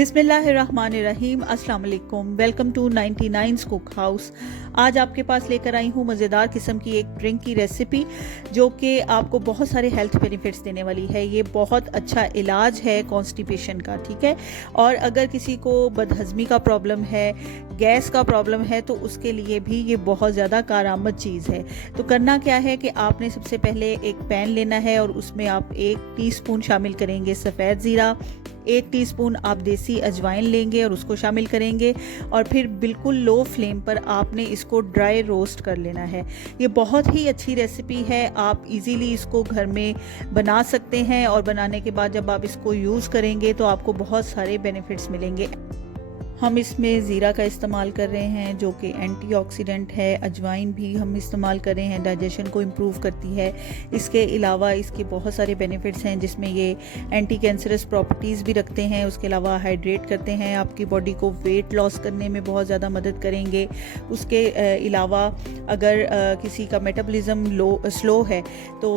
बिस्मिल्लाहिर्रहमानिर्रहीम, अस्सलाम वालेकुम। Welcome to 99's cook house. आज आपके पास लेकर आई हूँ मज़ेदार किस्म की एक ड्रिंक की रेसिपी जो कि आपको बहुत सारे हेल्थ बेनिफिट्स देने वाली है। ये बहुत अच्छा इलाज है कॉन्स्टिपेशन का, ठीक है। और अगर किसी को बदहज़मी का प्रॉब्लम है, गैस का प्रॉब्लम है, तो उसके लिए भी ये बहुत ज़्यादा कारआमद चीज़ है। तो करना क्या है कि आपने सबसे पहले एक पैन लेना है और उसमें आप 1 टीस्पून शामिल करेंगे सफ़ेद ज़ीरा, 1 टीस्पून आप देसी अजवाइन लेंगे और उसको शामिल करेंगे और फिर बिल्कुल लो फ्लेम पर आपने इसको ड्राई रोस्ट कर लेना है। ये बहुत ही अच्छी रेसिपी है, आप इजीली इसको घर में बना सकते हैं और बनाने के बाद जब आप इसको यूज़ करेंगे तो आपको बहुत सारे बेनिफिट्स मिलेंगे। हम इसमें ज़ीरा का इस्तेमाल कर रहे हैं जो कि एंटीऑक्सीडेंट है। अजवाइन भी हम इस्तेमाल कर रहे हैं, डाइजेशन को इम्प्रूव करती है। इसके अलावा इसके बहुत सारे बेनिफिट्स हैं जिसमें ये एंटी कैंसरस प्रॉपर्टीज़ भी रखते हैं। उसके अलावा हाइड्रेट करते हैं, आपकी बॉडी को वेट लॉस करने में बहुत ज़्यादा मदद करेंगे। उसके अलावा अगर किसी का मेटाबॉलिज्म स्लो है तो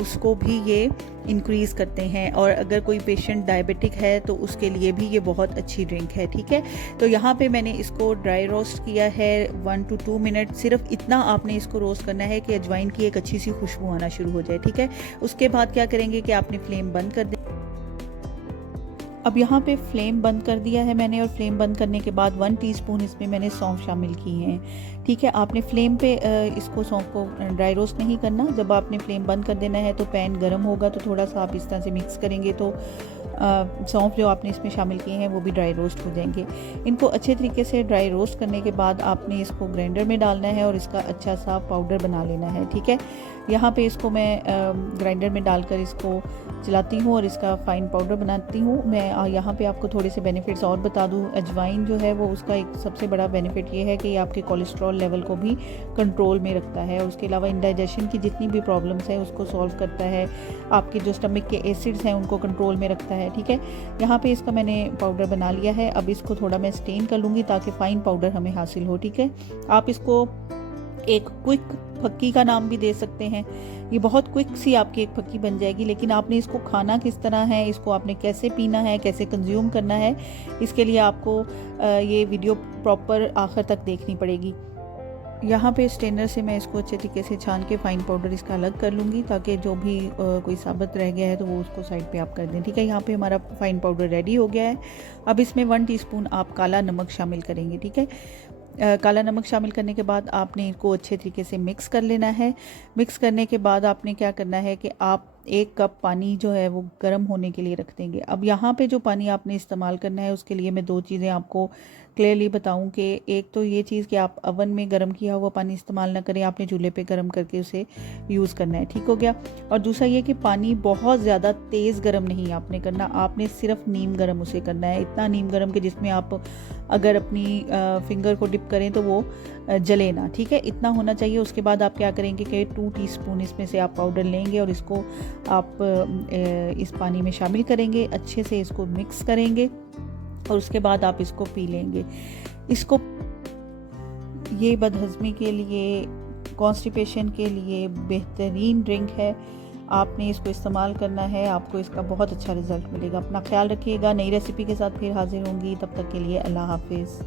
उसको भी ये इंक्रीज़ करते हैं। और अगर कोई पेशेंट डायबिटिक है तो उसके लिए भी ये बहुत अच्छी ड्रिंक है, ठीक है। तो यहाँ पे मैंने इसको ड्राई रोस्ट किया है 1 to 2 मिनट। सिर्फ इतना आपने इसको रोस्ट करना है कि अजवाइन की एक अच्छी सी खुशबू आना शुरू हो जाए, ठीक है। उसके बाद क्या करेंगे कि आपने फ्लेम बंद कर दे। अब यहाँ पे फ्लेम बंद कर दिया है मैंने और फ्लेम बंद करने के बाद 1 टीस्पून इसमें मैंने सौंफ शामिल की हैं, ठीक है। आपने फ्लेम पे इसको सौंफ को ड्राई रोस्ट नहीं करना। जब आपने फ्लेम बंद कर देना है तो पैन गर्म होगा तो थोड़ा सा आप इस तरह से मिक्स करेंगे तो सौंफ जो आपने इसमें शामिल किए हैं वो भी ड्राई रोस्ट हो जाएंगे। इनको अच्छे तरीके से ड्राई रोस्ट करने के बाद आपने इसको ग्राइंडर में डालना है और इसका अच्छा सा पाउडर बना लेना है, ठीक है। यहाँ पे इसको मैं ग्राइंडर में डालकर इसको चलाती हूँ और इसका फ़ाइन पाउडर बनाती हूँ। मैं यहाँ पे आपको थोड़े से बेनिफिट्स और बता दूँ। अजवाइन जो है वो उसका एक सबसे बड़ा बेनिफिट ये है कि ये आपके कोलेस्ट्रॉल लेवल को भी कंट्रोल में रखता है। उसके अलावा इंडाइजेशन की जितनी भी प्रॉब्लम्स हैं उसको सॉल्व करता है। आपके जो स्टमक के एसिड्स हैं उनको कंट्रोल में रखता है, ठीक है। यहाँ पे इसका मैंने पाउडर बना लिया है। अब इसको थोड़ा मैं स्टेन कर लूँगी ताकि फ़ाइन पाउडर हमें हासिल हो, ठीक है। आप इसको एक क्विक फक्की का नाम भी दे सकते हैं। ये बहुत क्विक सी आपकी एक फक्की बन जाएगी, लेकिन आपने इसको खाना किस तरह है, इसको आपने कैसे पीना है, कैसे कंज्यूम करना है, इसके लिए आपको ये वीडियो प्रॉपर आखिर तक देखनी पड़ेगी। यहाँ पे स्ट्रेनर से मैं इसको अच्छे तरीके से छान के फ़ाइन पाउडर इसका अलग कर लूँगी ताकि जो भी कोई साबित रह गया है तो वो उसको साइड पे आप कर दें, ठीक है। यहाँ पे हमारा फ़ाइन पाउडर रेडी हो गया है। अब इसमें 1 टीस्पून आप काला नमक शामिल करेंगे, ठीक है। काला नमक शामिल करने के बाद आपने इसको अच्छे तरीके से मिक्स कर लेना है। मिक्स करने के बाद आपने क्या करना है कि आप 1 कप पानी जो है वो गर्म होने के लिए रख देंगे। अब यहाँ पे जो पानी आपने इस्तेमाल करना है उसके लिए मैं 2 चीज़ें आपको क्लियरली बताऊं कि एक तो ये चीज़ कि आप अवन में गर्म किया हुआ पानी इस्तेमाल ना करें, आपने चूल्हे पे गर्म करके उसे यूज़ करना है, ठीक हो गया। और दूसरा ये कि पानी बहुत ज़्यादा तेज़ गर्म नहीं आपने करना, आपने सिर्फ नीम गर्म उसे करना है। इतना नीम गर्म कि जिसमें आप अगर अपनी फिंगर को डिप करें तो वो जले ना, ठीक है। इतना होना चाहिए। उसके बाद आप क्या करेंगे कि 2 टीस्पून इसमें से आप पाउडर लेंगे और इसको आप इस पानी में शामिल करेंगे, अच्छे से इसको मिक्स करेंगे और उसके बाद आप इसको पी लेंगे। इसको ये बदहज़मी के लिए, कॉन्स्टिपेशन के लिए बेहतरीन ड्रिंक है। आपने इसको इस्तेमाल करना है, आपको इसका बहुत अच्छा रिज़ल्ट मिलेगा। अपना ख्याल रखिएगा। नई रेसिपी के साथ फिर हाजिर होंगी, तब तक के लिए अल्लाह हाफिज़।